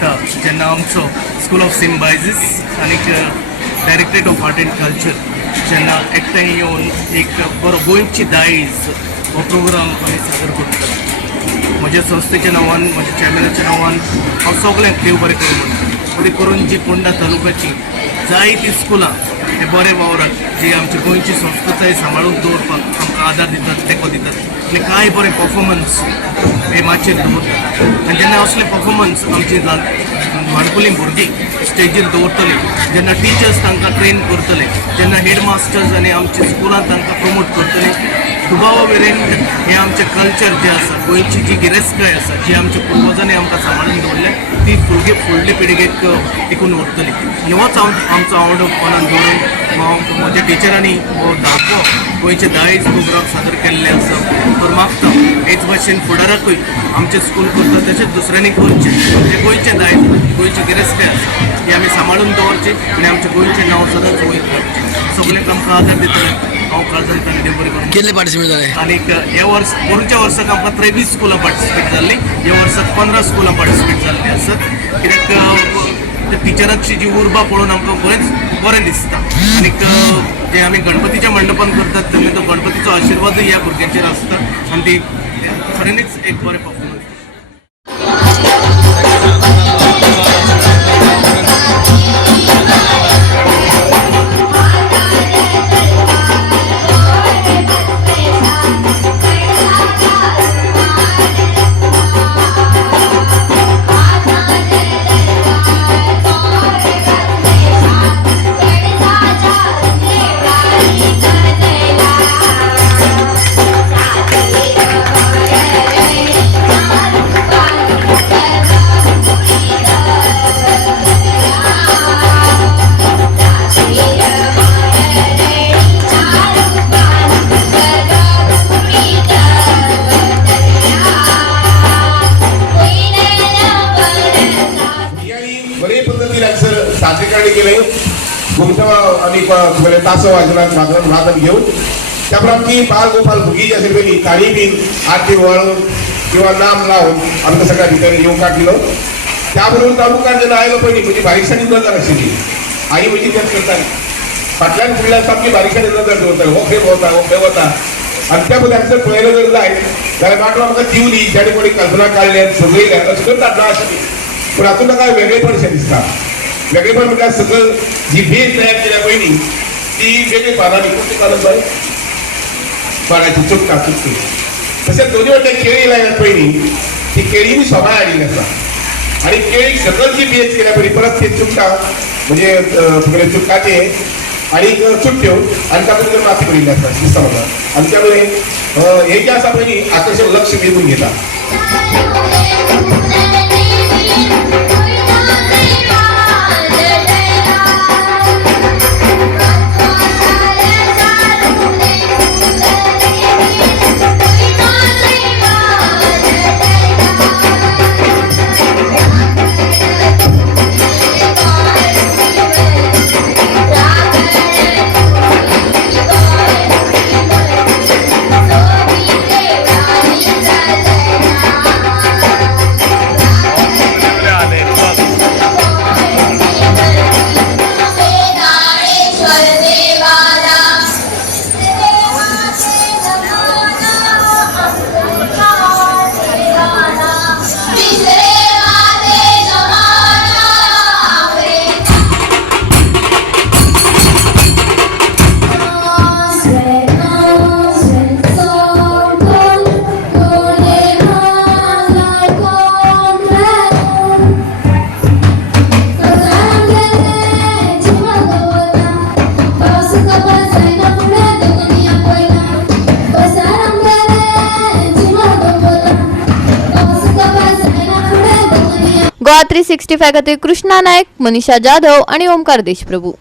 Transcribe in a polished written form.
दिसता जेन्ना आमचो स्कूल ऑफ सिम्बायझीस आनी directorate of art and culture जेन्ना एकठांय येवन एक बरो गोंयची दायज हो प्रोग्राम आमी सादर करतात. म्हज्या संस्थेच्या नांवान म्हज्या चॅनलाच्या नांवान हांव सगळ्यांक देव बरें करूं म्हणटा. बरी करून जी फोंडा तालुक्याची जायतीं स्कुलां हे बरे वावराक जी आमची गोंयची संस्कृताय सांबाळून दवरपाक आमकां आदार दितात, तेंको दितात आनी कांय बरे परफॉर्मन्स हे माचयेर दवरतात. आनी जेन्ना असले परफॉर्मन्स आमची ल्हानकुलीं भुरगीं स्टेजीर दवरतले, जेन्ना टिचर्स तांकां ट्रेन करतले, जेन्ना हेड मास्टर्स आनी आमच्या स्कुलान तांकां प्रमोट करतले, दुबावा मेरेन हें आमचें कल्चर जें आसा, गोंयची जी गिरेस्तकाय आसा, जी आमच्या पुर्वजांनी आमकां सांबाळून दवरल्या ती फुडले पिळगेक टिकून उरतली. होच आमचो आवडो मनान दवरून हांव म्हज्या टिचरांनी हो धाकटो गोंयचे दायज प्रोग्राम सादर केल्ले आसा. तर मागता हेच भाशेन फुडाराकूय आमचें स्कूल करता तशेंच दुसऱ्यांनी करचें. जे गोंयचें दायज, गोंयची गिरेस्तकाय आसा ती आमी सांबाळून दवरचें आनी आमचें गोंयचें नांव सदांच वयर काडचें. सगळ्यांक आमकां आदार दितले हांव काळजांत आनी देव बरें करूं. कितले पार्टिसिपेट जाले? आनीक हे वर्स पोरच्या वर्साक आमकां 23 स्कुलां पार्टिसिपेट जाल्लीं, ह्या वर्साक 15 स्कुलां पार्टिसिपेट जाल्लीं आसात. कित्याक टिचरांची जी उर्बा पळोवन आमकां बरें दिसता. आनीक जे आमी गणपतीच्या मंडपान करतात तेन्ना तो गणपतीचो आशिर्वादूय ह्या भुरग्यांचेर आसता आनी ती खऱ्यांनीच एक बरें परफॉर्मन्स. सादरीकरण केले घुमटा आणि तासो वादन घेऊन त्याप्रमाणे बाल गोपाल भुगी जी असेल पयली ताणी बीन आरती वळून किंवा नाम लावून आमकां सगळ्या भितर येवकार दिलो. त्या बरोबर तालुक्यात जेन्ना आयलो पयली म्हजी बारीकसाणी नजर आशिल्ली. आई म्हजी तेच करताली, फाटल्यान फुडल्यान सामकी बारीकसाणी नजर दवरताली, हो खंय भोंवता हो खंय वता. आनी त्या बद्दल जर पळयलें जर जायत जाल्यार म्हाका आमकां दिवली जेणे कोणी कल्पना काडल्यात सगळें अशें करतात ना आशिल्ली. पूण हातूंत ताका वेगळेपणशें दिसता. वेगळेपण म्हटल्यार सकयल जी बेज तयार केल्या पयलीं ती वेगळी पानांनी कोणती पानां जाय पानाची चुट्टा चुट्टी तशेंच दोनी वाटेन केळी लायल्यात पयलीं ती केळी बी सोमाय हाडिल्ली आसा. आनी केळी सकयल जी बेज केल्या पयलीं परत ते चुट्टा म्हणजे तुगेले चुट्टाचे आनी चुट्ट्यो आनी तातूंत भितर माती भरिल्ली आसता दिसता म्हाका. आनी त्या मुळे हे जे आसा पयलीं आकर्शक लक्ष वेधून घेता. GOA365 खातीर कृष्णा नायक, मनीषा जाधव आणि ओमकार देशप्रभू.